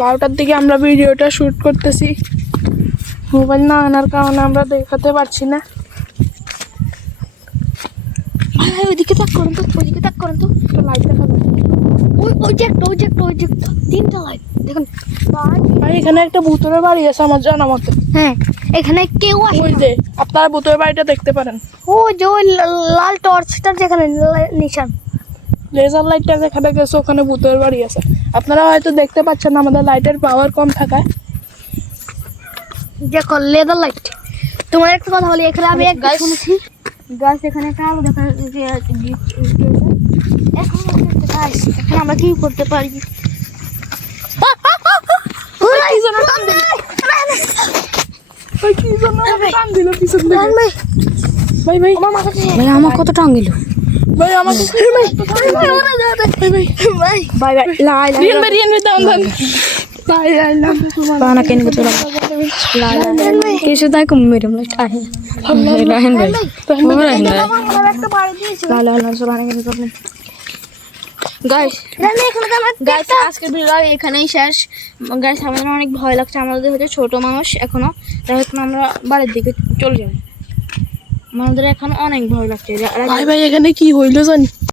12টার দিকে আমরা ভিডিওটা শ্যুট করতেছি। মোবাইল না আনার কারণে আমরা দেখাতে পারছি না। ওইদিকে তাক করেন তো, ওইদিকে তাক করেন তো, লাইট দেখা যাচ্ছে। ওই যে একটা 3টা লাইট দেখুন ভাই এখানে একটা ভূতের বাড়ি আছে আমার জানা মতে। হ্যাঁ, এখানে কেউ আসে ওই না। যে আপনারা ভূতের বাড়িটা দেখতে পারেন। ওই যে ওই লাল টর্চটার যেখানে নিশান, লেজার লাইটটা যেখানে গেছে ওখানে ভূতের বাড়ি আছে। আপনারা হয়তো দেখতে পাচ্ছেন না, আমাদের লাইটের পাওয়ার কম থাকায়। দেখো লেদার লাইট। তোমার একটা কথা বলি, এখানে আমি এক গাছ শুনেছি, গাছ এখানে একটা আলো দেখা এখানে আমরা কি করতে পারি? কি জন্য আমাকে টান দিল পিছন থেকে? ভাই ভাই ভাই আমার কত টান দিল ভাই আমাকে ভাই ভাই রিয়ান ভাই দাও দাও ভাই আইলাম পানা কেন করতে কিছু তাই কম মেরে আহে রাহেন ভাই রাহেন ভাই গাইস আজকের ভিডিও এখানেই শেষ। গাইস আমাদের অনেক ভয় লাগছে, আমাদের হচ্ছে ছোট মানুষ এখনো, তাই এখন আমরা বাড়ির দিকে চলে যাবো। আমাদের এখন অনেক ভয় লাগছে। ভাই ভাই এখানে কি হইলো জানি।